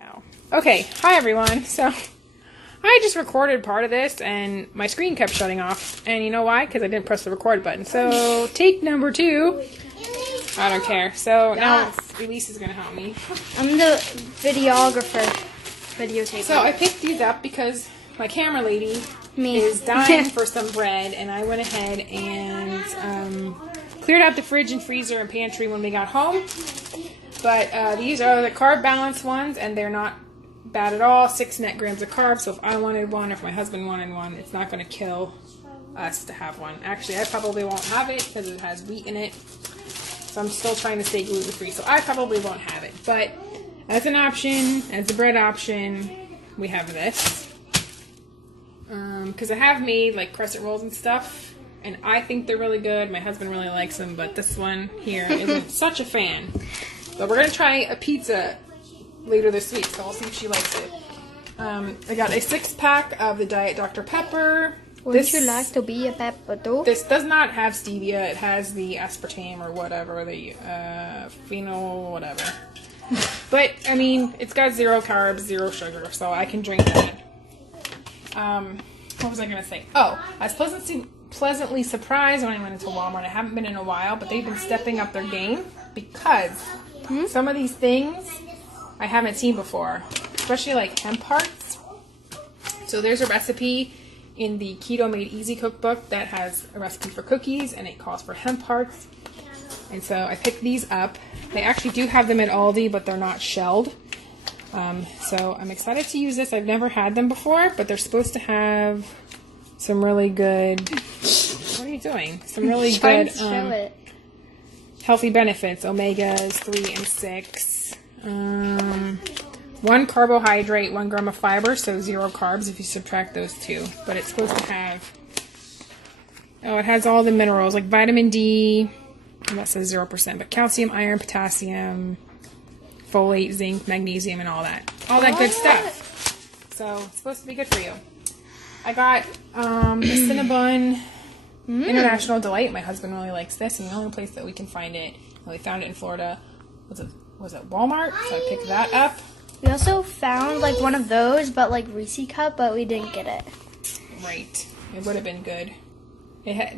Cow. Okay, hi everyone. So I just recorded part of this and my screen kept shutting off. And you know why? Because I didn't press the record button. So take number 2. I don't care. So now Elise is going to help me. I'm the videographer. Videotaper. So I picked these up because my camera lady is dying for some bread. And I went ahead and cleared out the fridge and freezer and pantry when we got home. But these are the carb balance ones, and they're not bad at all. 6 net grams of carbs, so if I wanted one, or if my husband wanted one, it's not going to kill us to have one. Actually, I probably won't have it because it has wheat in it. So I'm still trying to stay gluten-free, so I probably won't have it. But as an option, as a bread option, we have this. Because I have made like crescent rolls and stuff, and I think they're really good. My husband really likes them, but this one here isn't such a fan. But we're going to try a pizza later this week, so we'll see if she likes it. I got a 6-pack of the Diet Dr. Pepper. Would you like to be a pepper too? This does not have stevia. It has the aspartame or whatever, the phenol, whatever. But, I mean, it's got 0 carbs, 0 sugar, so I can drink that. What was I going to say? Oh, I was pleasantly surprised when I went into Walmart. I haven't been in a while, but they've been stepping up their game because some of these things I haven't seen before, especially like hemp hearts. So there's a recipe in the Keto Made Easy cookbook that has a recipe for cookies, and it calls for hemp hearts. And so I picked these up. They actually do have them at Aldi, but they're not shelled. So I'm excited to use this. I've never had them before, but they're supposed to have some really good... What are you doing? Some really good healthy benefits. Omegas 3 and 6. 1 carbohydrate, 1 gram of fiber, so 0 carbs if you subtract those 2. But it's supposed to have... Oh, it has all the minerals, like vitamin D, and that says 0%, but calcium, iron, potassium, folate, zinc, magnesium, and all that. All that good stuff. So it's supposed to be good for you. I got the Cinnabon International Delight. My husband really likes this, and the only place that we can find it, well, we found it in Florida, was it Walmart? So I picked that up. We also found like one of those, but like Reese cup, but we didn't get it. Right. It would have been good.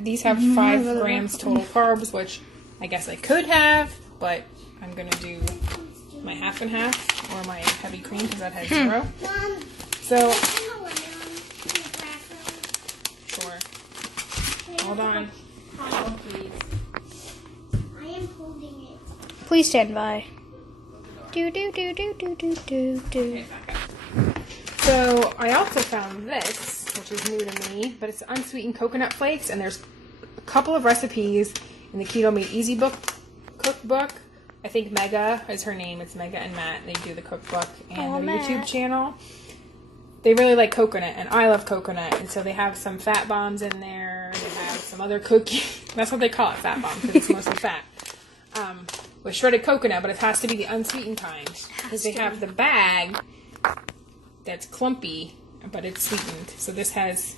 These have 5 grams total carbs, which I guess I could have, but I'm going to do my half and half, or my heavy cream, because that has 0. So, sure. Hold on. Please. I am holding it. Please stand by. Do do do do do do do do. So I also found this, which is new to me, but it's unsweetened coconut flakes, and there's a couple of recipes in the Keto Made Easy cookbook. I think Mega is her name. It's Mega and Matt. They do the cookbook and their YouTube channel. They really like coconut, and I love coconut, and so they have some fat bombs in there. They have some other cookies. That's what they call it, fat bomb, because it's mostly fat. With shredded coconut, but it has to be the unsweetened kind, because they have the bag that's clumpy, but it's sweetened. So this has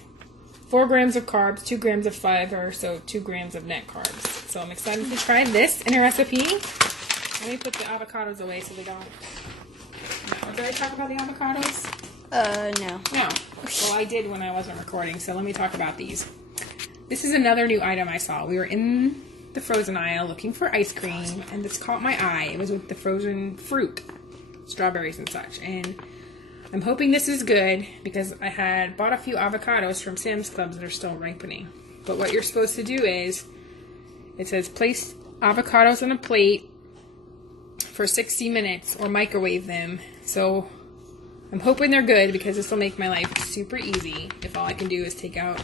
4 grams of carbs, 2 grams of fiber, so 2 grams of net carbs. So I'm excited to try this in a recipe. Let me put the avocados away so they don't... No. Did I talk about the avocados? No. No. Well, I did when I wasn't recording, so let me talk about these. This is another new item I saw. We were in the frozen aisle looking for ice cream, and this caught my eye. It was with the frozen fruit, strawberries and such, and I'm hoping this is good because I had bought a few avocados from Sam's Clubs that are still ripening. But what you're supposed to do is, it says place avocados on a plate for 60 minutes or microwave them. So I'm hoping they're good because this will make my life super easy if all I can do is take out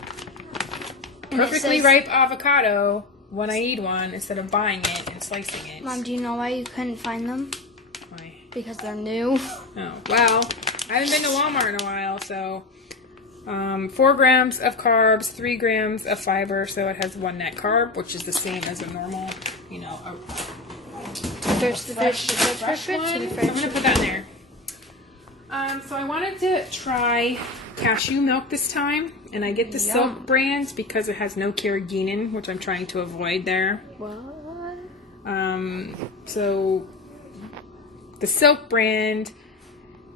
perfectly ripe avocado when I need one instead of buying it and slicing it. Mom, do you know why you couldn't find them? Why? Because they're new. Oh, well, I haven't been to Walmart in a while, so 4 grams of carbs, 3 grams of fiber, so it has 1 net carb, which is the same as a normal, you know, fresh one. So I'm going to put that in there. So I wanted to try cashew milk this time, and I get the Silk brand because it has no carrageenan, which I'm trying to avoid there. What? So the Silk brand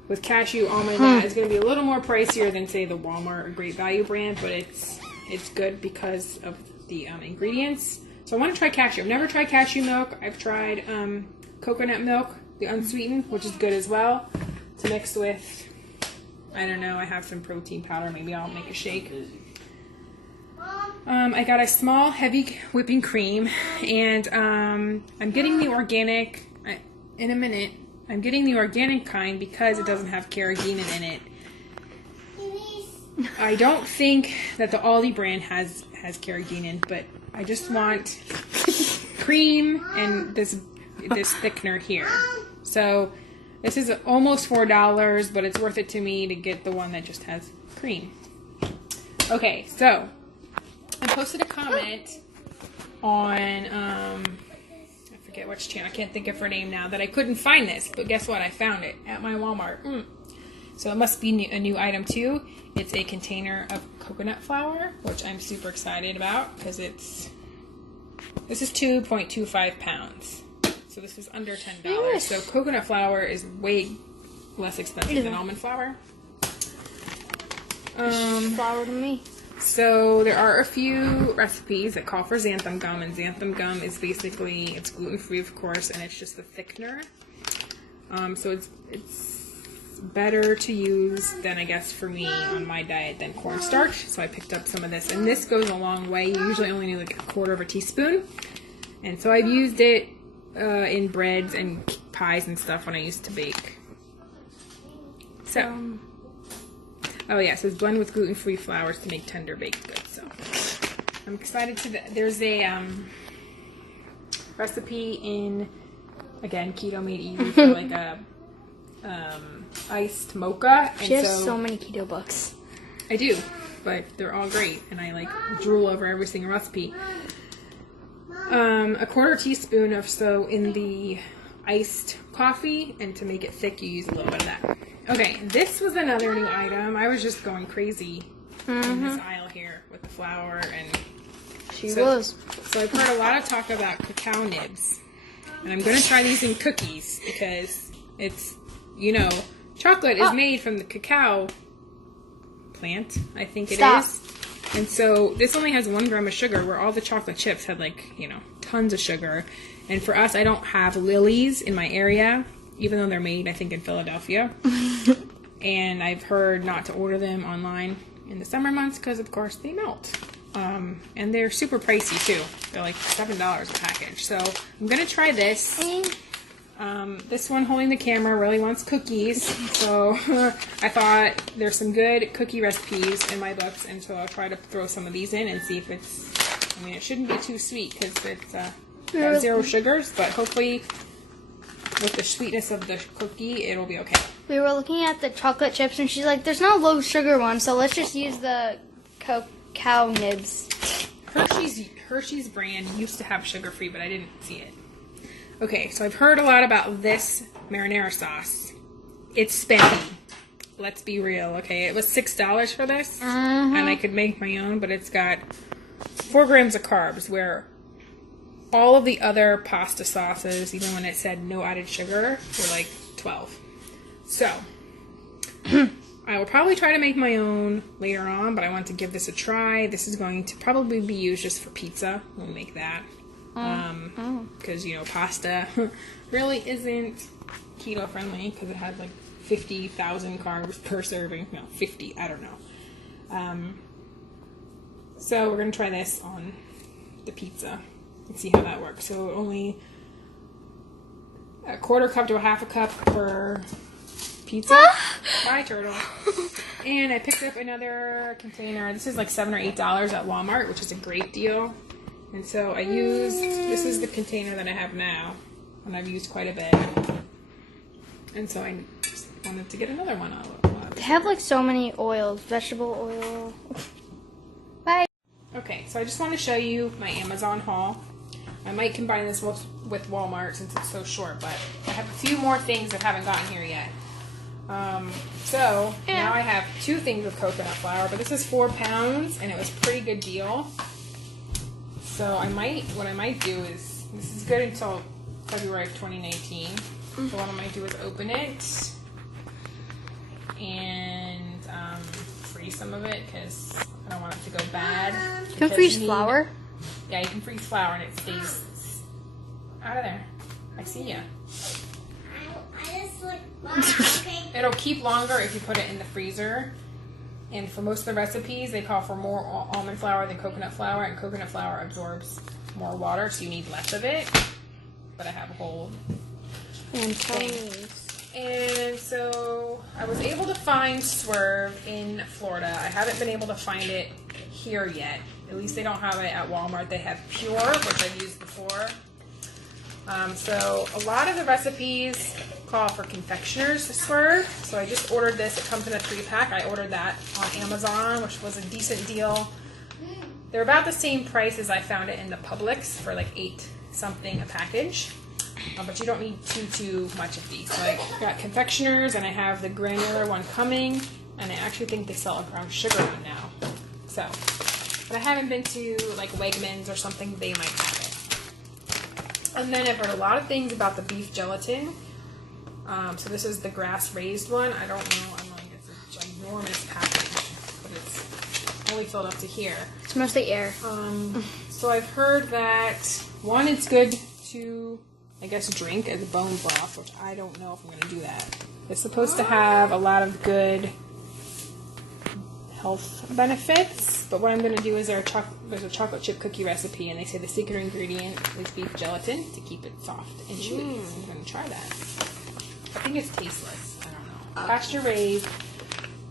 with cashew almond that is going to be a little more pricier than, say, the Walmart or Great Value brand, but it's good because of the ingredients. So I want to try cashew. I've never tried cashew milk. I've tried coconut milk, the unsweetened, which is good as well, to mix with, I don't know, I have some protein powder. Maybe I'll make a shake. I got a small heavy whipping cream, and I'm getting the organic, in a minute, I'm getting the organic kind because it doesn't have carrageenan in it. I don't think that the Aldi brand has carrageenan, but I just want cream and this thickener here. So this is almost $4, but it's worth it to me to get the one that just has cream. Okay, so I posted a comment on, I forget which channel, I can't think of her name now, that I couldn't find this, but guess what? I found it at my Walmart. So it must be a new item too. It's a container of coconut flour, which I'm super excited about because this is 2.25 pounds. So this is under $10. Yes. So coconut flour is way less expensive than almond flour. Flour to me. So there are a few recipes that call for xanthan gum, and xanthan gum is basically, it's gluten-free of course, and it's just the thickener. So it's better to use than, I guess, for me on my diet than cornstarch. So I picked up some of this, and this goes a long way. You usually only need like 1/4 teaspoon. And so I've used it in breads and pies and stuff when I used to bake. So, oh yeah, it says blend with gluten-free flours to make tender baked goods. So I'm excited to, there's a recipe in, again, Keto Made Easy for like a iced mocha. And she has so many keto books. I do, but they're all great, and I like drool over every single recipe. 1/4 teaspoon or so in the iced coffee, and to make it thick you use a little bit of that. Okay, this was another new item. I was just going crazy in this aisle here with the flour, and so I've heard a lot of talk about cacao nibs, and I'm going to try these in cookies because it's, you know, chocolate is made from the cacao plant, I think it is. And so this only has 1 gram of sugar, where all the chocolate chips had, like, you know, tons of sugar. And for us, I don't have Lily's in my area, even though they're made, I think, in Philadelphia. And I've heard not to order them online in the summer months because, of course, they melt. And they're super pricey, too. They're like $7 a package. So I'm going to try this. This one holding the camera really wants cookies, so I thought there's some good cookie recipes in my books, and so I'll try to throw some of these in and see if it's, I mean, it shouldn't be too sweet because it's got 0 sugars, but hopefully with the sweetness of the cookie, it'll be okay. We were looking at the chocolate chips, and she's like, there's no low sugar one, so let's just use the cacao nibs. Hershey's brand used to have sugar-free, but I didn't see it. Okay, so I've heard a lot about this marinara sauce. It's spendy. Let's be real, okay? It was $6 for this, and I could make my own, but it's got 4 grams of carbs, where all of the other pasta sauces, even when it said no added sugar, were like 12. So, I will probably try to make my own later on, but I want to give this a try. This is going to probably be used just for pizza. We'll make that. Because, you know, pasta really isn't keto friendly because it has like 50,000 carbs per serving. No, 50, I don't know. So we're going to try this on the pizza and see how that works. So only 1/4 cup to 1/2 cup per pizza. Bye, turtle. And I picked up another container. This is like $7 or $8 at Walmart, which is a great deal. And so I used, this is the container that I have now, and I've used quite a bit. And so I just wanted to get another one out of it. They have like so many oils, vegetable oil. Bye. Okay, so I just want to show you my Amazon haul. I might combine this with Walmart since it's so short, but I have a few more things that haven't gotten here yet. Now I have 2 things of coconut flour, but this is 4 pounds, and it was a pretty good deal. So what I might do is, this is good until February of 2019. So what I might do is open it and freeze some of it because I don't want it to go bad. You can freeze flour? Yeah, you can freeze flour and it stays out of there. I see ya. It'll keep longer if you put it in the freezer. And for most of the recipes, they call for more almond flour than coconut flour, and coconut flour absorbs more water, so you need less of it. But I have a whole thing. And so I was able to find Swerve in Florida. I haven't been able to find it here yet. At least they don't have it at Walmart. They have Pure, which I've used before. So a lot of the recipes call for confectioner's Swerve. So I just ordered this. It comes in a 3-pack. I ordered that on Amazon, which was a decent deal. They're about the same price as I found it in the Publix for like $8 something a package. But you don't need too much of these. So I got confectioners, and I have the granular one coming, and I actually think they sell a brown sugar one now. So, but I haven't been to like Wegmans or something. They might have it. And then I've heard a lot of things about the beef gelatin. So this is the grass-raised one. I don't know. I'm like, it's a ginormous package, but it's only filled up to here. It's mostly air. So I've heard that, one, it's good to, I guess, drink as a bone broth, which I don't know if I'm going to do that. It's supposed to have a lot of good health benefits, but what I'm going to do is there's a chocolate chip cookie recipe, and they say the secret ingredient is beef gelatin to keep it soft and chewy. So I'm going to try that. I think it's tasteless. I don't know. Pasture raised,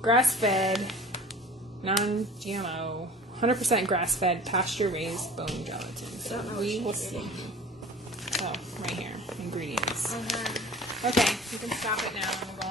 grass fed, non-GMO, 100% grass fed, pasture raised bone gelatin. So we will see. Oh, right here, ingredients. Okay, you can stop it now. I'm gonna go